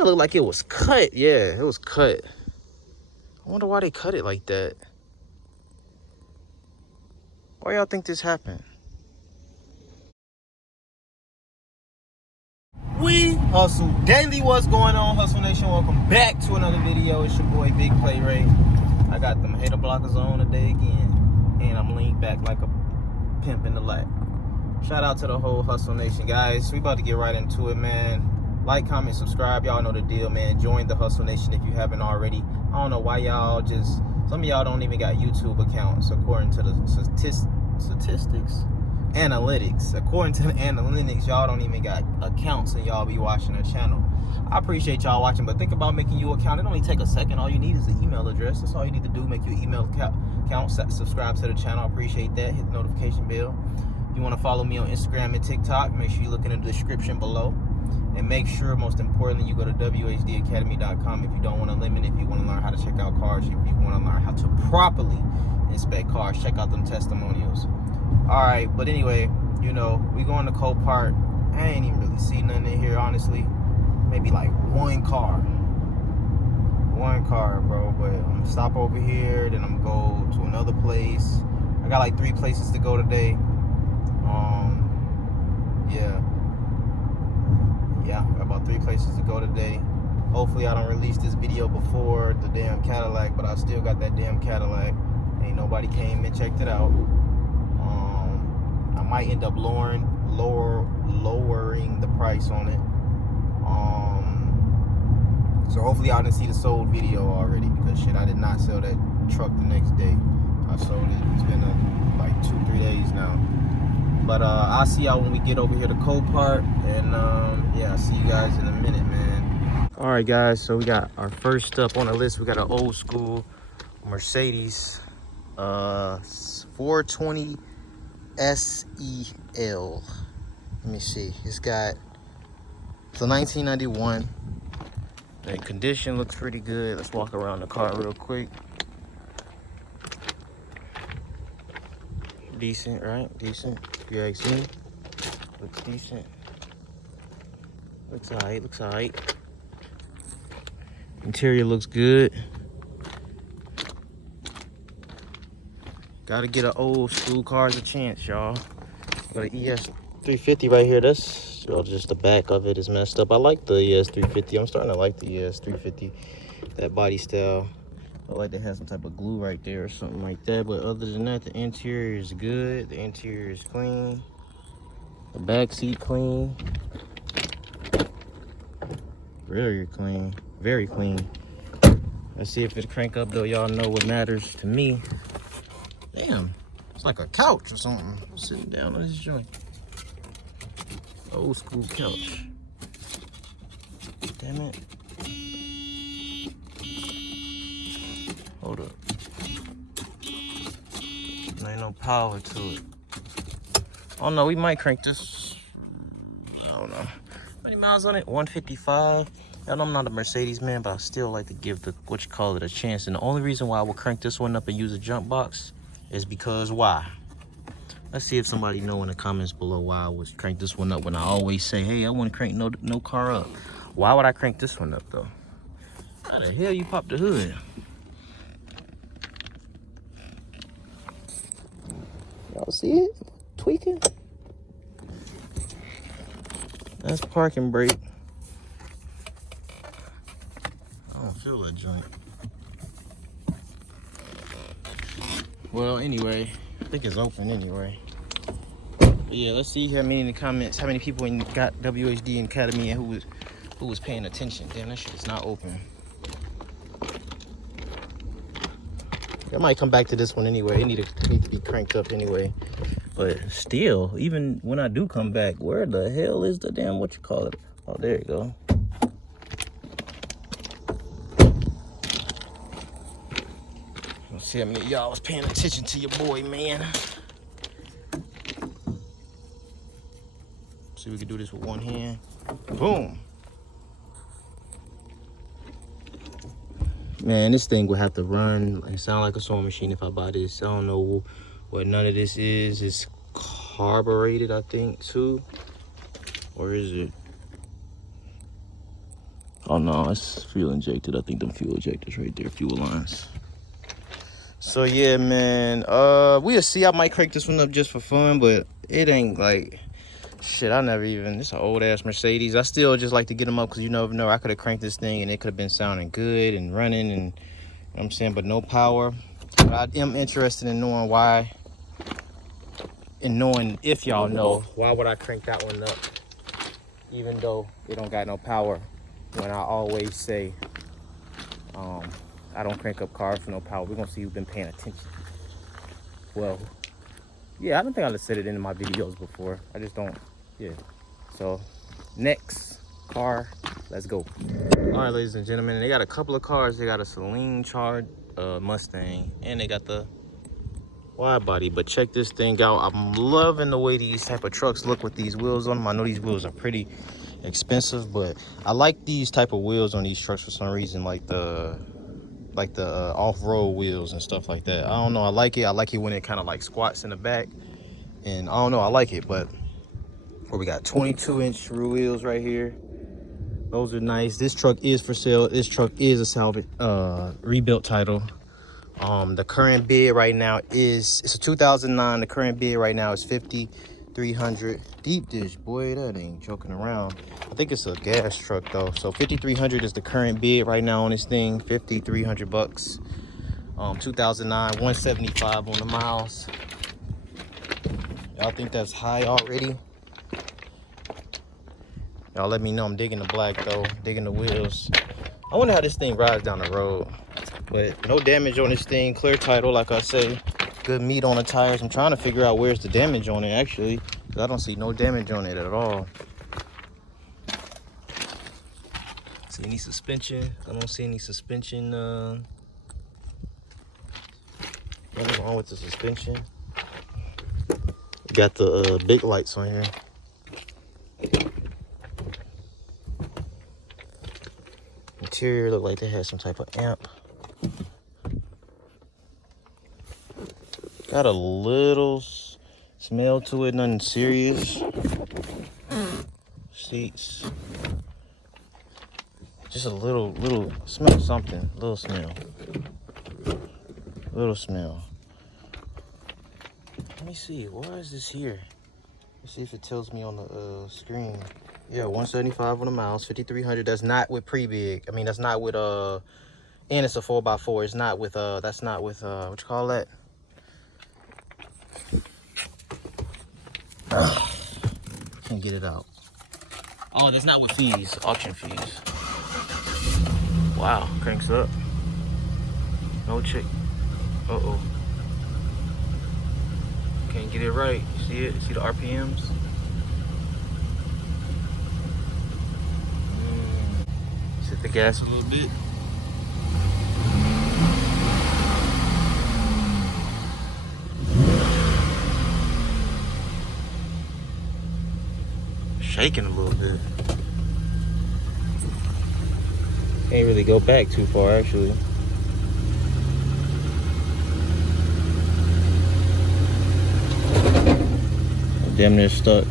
kind of looked like it was cut. Yeah, it was cut. I wonder why they cut it like that. Why y'all think this happened? We Hustle Daily. What's going on, Hustle Nation? Welcome back to another video. It's your boy Big Play Ray. I got them hater blockers on today again, and I'm leaned back like a pimp in the lap. Shout out to the whole Hustle Nation, guys. We about to get right into it, man. Like, comment, subscribe. Y'all know the deal, man. Join the Hustle Nation if you haven't already. I don't know why y'all just, some of y'all don't even got YouTube accounts according to the statistics. Analytics. According to the analytics, y'all don't even got accounts and y'all be watching the channel. I appreciate y'all watching, but think about making you an account. It only take a second. All you need is the email address. That's all you need to do. Make your email account, subscribe to the channel. I appreciate that. Hit the notification bell. If you want to follow me on Instagram and TikTok, make sure you look in the description below. And make sure, most importantly, you go to wehustledaily.com if you don't want to limit, if you want to learn how to check out cars, if you want to learn how to properly inspect cars, check out them testimonials. All right, but anyway, you know, we going to Copart. I ain't even really see nothing in here, honestly. Maybe like one car, bro. But I'm gonna stop over here, then I'm gonna go to another place. I got like 3 places to go today. Yeah, got about 3 places to go today. Hopefully I don't release this video before the damn Cadillac, but I still got that damn Cadillac. Ain't nobody came and checked it out. I might end up lowering the price on it. So hopefully y'all didn't see the sold video already, because shit, I did not sell that truck the next day. I sold it. It's been like 2-3 days now. But I'll see y'all when we get over here to Copart, and yeah, I'll see you guys in a minute, man. All right, guys. So we got our first up on the list. We got an old school Mercedes 420 SEL. Let me see. It's a 1991. The condition looks pretty good. Let's walk around the car real quick. Decent, right? Decent. If you ask me, looks decent. Looks alright. Interior looks good. Gotta get an old school cars a chance, y'all. Got an ES350 right here. That's just the back of it is messed up. I like the ES350. I'm starting to like the ES350. That body style. I like they have some type of glue right there or something like that. But other than that, the interior is good. The interior is clean. The back seat clean. Very clean. Very clean. Let's see if it crank up though. Y'all know what matters to me. Damn, it's like a couch or something. I'm sitting down on this joint. Old school couch. Damn it. Hold up. There ain't no power to it. Oh no, we might crank this. I don't know. How many miles on it? 155. Y'all know I'm not a Mercedes man, but I still like to give the a chance. And the only reason why I will crank this one up and use a jump box is because why? Let's see if somebody know in the comments below why I would crank this one up when I always say, hey, I want to crank no car up. Why would I crank this one up though? How the hell you pop the hood? Y'all see it? Tweaking? That's parking brake. I don't feel that joint. Well, anyway, I think it's open anyway. But yeah, let's see how many in the comments, how many people got WHD Academy and who was paying attention. Damn, that shit is not open. I might come back to this one anyway. It need to be cranked up anyway. But still, even when I do come back, where the hell is the damn Oh, there you go. Let's see how many of y'all was paying attention to your boy, man. See if we can do this with one hand. Boom. Man, this thing would have to run and sound like a sewing machine if I buy this. I don't know what none of this is. It's carbureted, I think, too. Or is it? Oh no, it's fuel injected. I think them fuel injectors right there, fuel lines. So yeah, man, we'll see. I might crank this one up just for fun, but it ain't like, shit, I never even, it's an old ass Mercedes. I still just like to get them up because you never know. I could have cranked this thing and it could have been sounding good and running, and you know what I'm saying, but no power. But I am interested in knowing why, and knowing if y'all know, why would I crank that one up even though it don't got no power, when I always say I don't crank up cars for no power. We're gonna see who's been paying attention. Well, yeah, I don't think I've said it in my videos before. I just don't, yeah. So, next car, let's go. All right, ladies and gentlemen, they got a couple of cars. They got a Celine charred Mustang, and they got the wide body. But check this thing out. I'm loving the way these type of trucks look with these wheels on them. I know these wheels are pretty expensive, but I like these type of wheels on these trucks for some reason, like the off-road wheels and stuff like that. I don't know, I like it. I like it when it kind of like squats in the back, and I don't know, I like it. But where we got 22-inch wheels right here, those are nice. This truck is for sale. This truck is a salvage rebuilt title. The current bid right now is, it's a 2009. The current bid right now is $5,300. Deep dish, boy, that ain't joking around. I think it's a gas truck though. So $5,300 is the current bid right now on this thing. $5,300. 2009, 175 on the miles. Y'all think that's high already? Y'all let me know. I'm digging the black though, digging the wheels. I wonder how this thing rides down the road. But no damage on this thing, clear title, like I say. Good meat on the tires. I'm trying to figure out where's the damage on it actually, because I don't see no damage on it at all. See any suspension? I don't see any suspension. Nothing wrong with the suspension. Got the big lights on here. Interior look like they had some type of amp. Got a little smell to it, nothing serious. Seats. Just a little smell, something. Little smell. Little smell. Let me see, why is this here? Let's see if it tells me on the screen. Yeah, 175 on the miles, 5,300. That's not with pre-big. I mean, that's not with and it's a 4x4. It's not with that's not with what you call that? Can't get it out. Oh, that's not with fees, auction fees. Wow, cranks up. No chick. Uh-oh. Can't get it right. See it? See the RPMs? Hit the gas a little bit. Shaking a little bit. Can't really go back too far actually. Damn near stuck.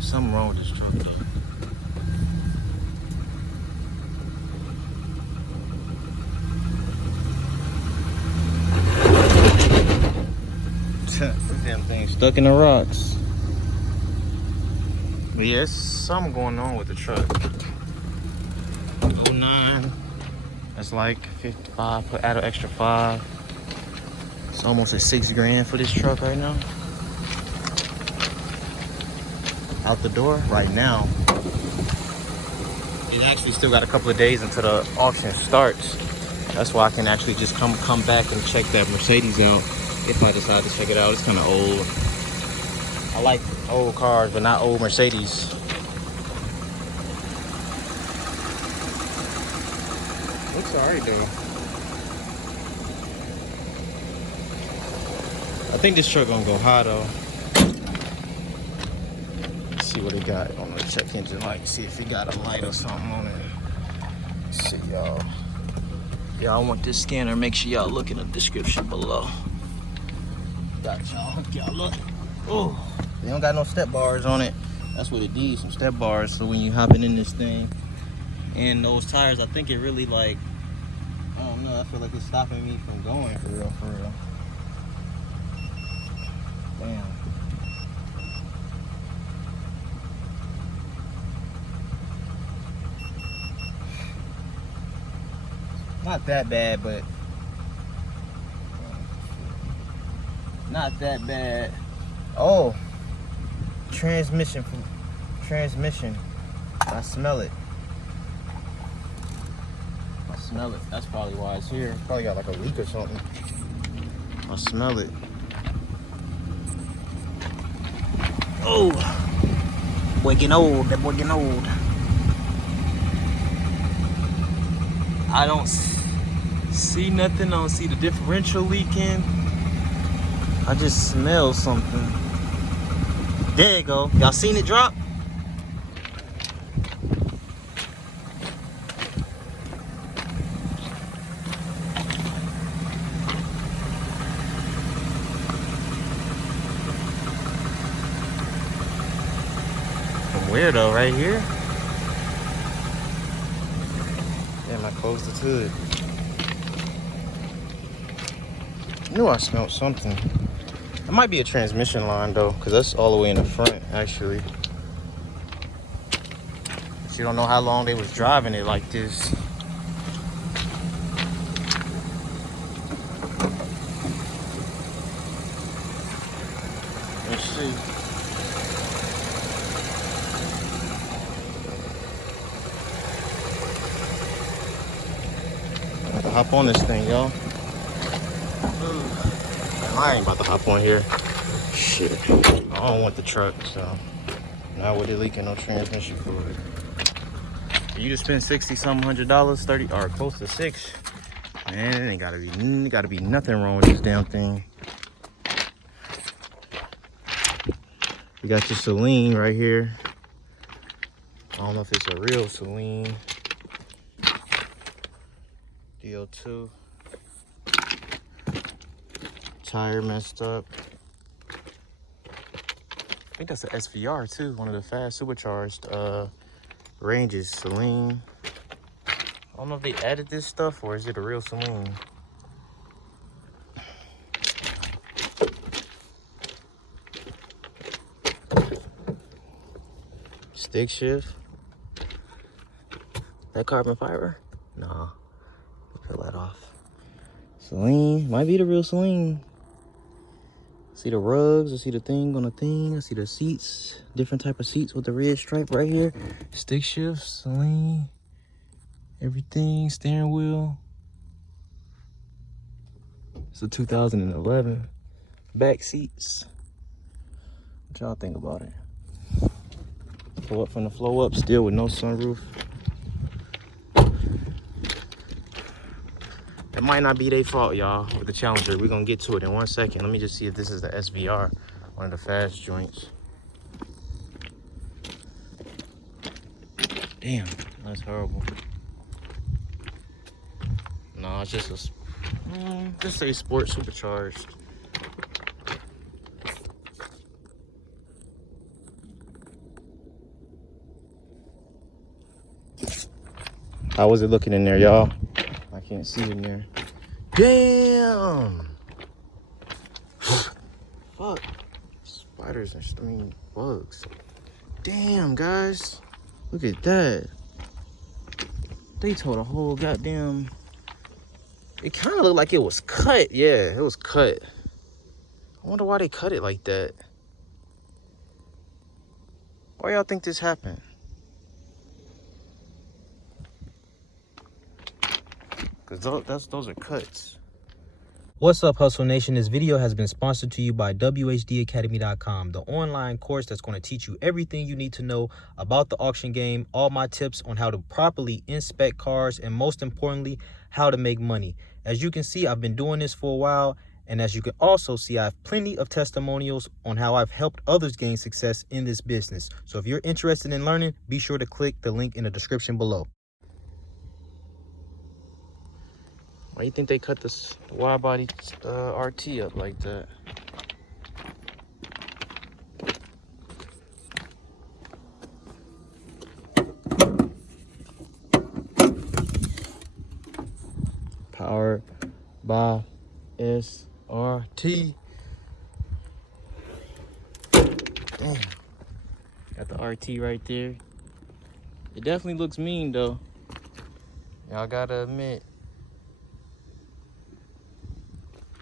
Something wrong with this truck though. This damn thing stuck in the rocks. But yeah, there's something going on with the truck. 09. That's like 55. Add an extra 5. It's almost at $6 grand for this truck right now. Out the door right now. It actually still got a couple of days until the auction starts. That's why I can actually just come back and check that Mercedes out if I decide to check it out. It's kind of old. I like old cars, but not old Mercedes. Looks alright though. I think this truck gonna go high though. Let's see what it got on the check engine light. See if it got a light or something on it. Let's see, y'all. Y'all want this scanner, make sure y'all look in the description below. Got y'all, y'all look. Oh, they don't got no step bars on it. That's what it needs, some step bars. So when you hopping in this thing, and those tires, I think it really like, I don't know, I feel like it's stopping me from going for real, for real. Damn. Not that bad, but not that bad. Oh, transmission. I smell it. Smell it. That's probably why it's here. Probably got like a leak or something. I smell it. Oh, boy getting old. That boy getting old. I don't see nothing. I don't see the differential leaking. I just smell something. There you go. Y'all seen it drop? Weirdo right here. Damn, I closed the hood. Knew I smelled something. It might be a transmission line though, because that's all the way in the front actually. You don't know how long they was driving it like this. Let's see. Hop on this thing, y'all. I ain't about to hop on here. Shit. I don't want the truck, so not with it leaking no transmission fluid. You just spend $60-some, 30 or close to $6. Man, it ain't gotta be nothing wrong with this damn thing. You got your Celine right here. I don't know if it's a real Celine. DO2. Tire messed up. I think that's an SVR too, one of the fast supercharged ranges. Celine. I don't know if they added this stuff or is it a real Celine. Stick shift. That carbon fiber? Nah. Peel that off. Celine. Might be the real Celine. See the rugs. I see the thing on the thing. I see the seats. Different type of seats with the red stripe right here. Stick shift. Celine. Everything. Steering wheel. It's a 2011. Back seats. What y'all think about it? Flow up from the flow up, still with no sunroof. It might not be their fault, y'all, with the Challenger. We're gonna get to it in 1 second. Let me just see if this is the SVR, one of the fast joints. Damn, that's horrible. No, it's just a, just say sport supercharged. How was it looking in there, y'all? I can't see in there. Damn! Fuck. Spiders and bugs. Damn, guys. Look at that. They tore the whole goddamn... It kind of looked like it was cut. Yeah, it was cut. I wonder why they cut it like that. Why y'all think this happened? Because those are cuts. What's up, Hustle Nation? This video has been sponsored to you by whdacademy.com, the online course that's going to teach you everything you need to know about the auction game, all my tips on how to properly inspect cars, and most importantly, how to make money. As you can see, I've been doing this for a while, and as you can also see, I have plenty of testimonials on how I've helped others gain success in this business. So if you're interested in learning, be sure to click the link in the description below. Why do you think they cut this Widebody RT up like that? powered by SRT. Damn. Got the RT right there. It definitely looks mean though. Y'all gotta admit.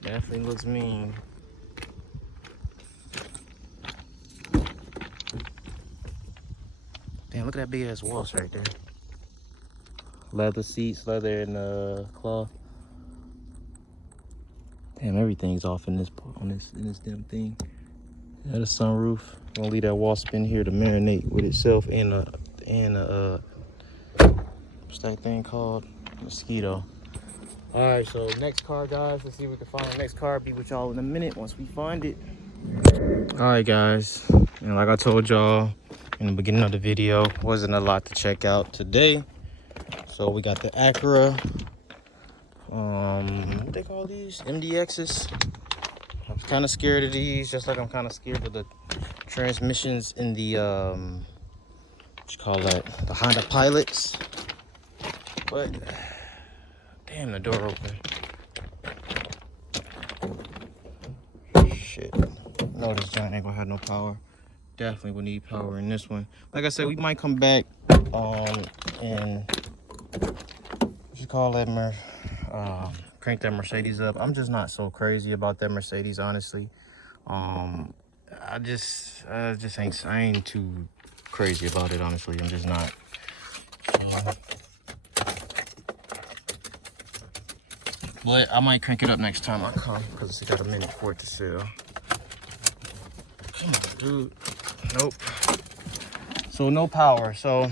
Definitely looks mean. Damn, look at that big ass walls right there. Leather seats, leather and cloth. Damn, everything's off in this damn thing. Yeah, the sunroof. Gonna leave that wall spin here to marinate with itself and what's that thing called? Mosquito. All right, so next car, guys. Let's see if we can find the next car. Be with y'all in a minute once we find it. All right, guys. And like I told y'all in the beginning of the video, wasn't a lot to check out today. So we got the Acura. What they call these? MDXs. I'm kind of scared of these, just like I'm kind of scared of the transmissions in the what you call that? The Honda Pilots. But damn, the door open. Shit. No, this giant ain't gonna have no power. Definitely will need power in this one. Like I said, we might come back and what you call that, crank that Mercedes up. I'm just not so crazy about that Mercedes, honestly. I ain't too crazy about it, honestly. I'm just not. But I might crank it up next time I come because it's got a minute for it to sell. Come on, dude. Nope. So no power. So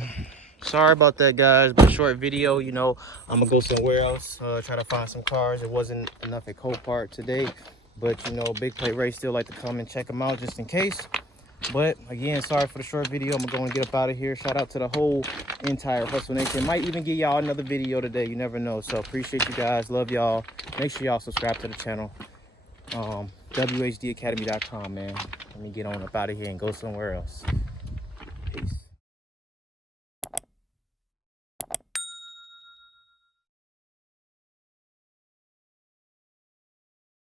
sorry about that, guys, but short video. You know, I'm gonna go somewhere else, try to find some cars. It wasn't enough at Copart today, but you know, Big Plate Ray still like to come and check them out just in case. But again, sorry for the short video. I'm gonna go and get up out of here. Shout out to the whole entire Hustle Nation. Might even get y'all another video today, you never know. So appreciate you guys, love y'all. Make sure y'all subscribe to the channel. whdacademy.com, man. Let me get on up out of here and go somewhere else.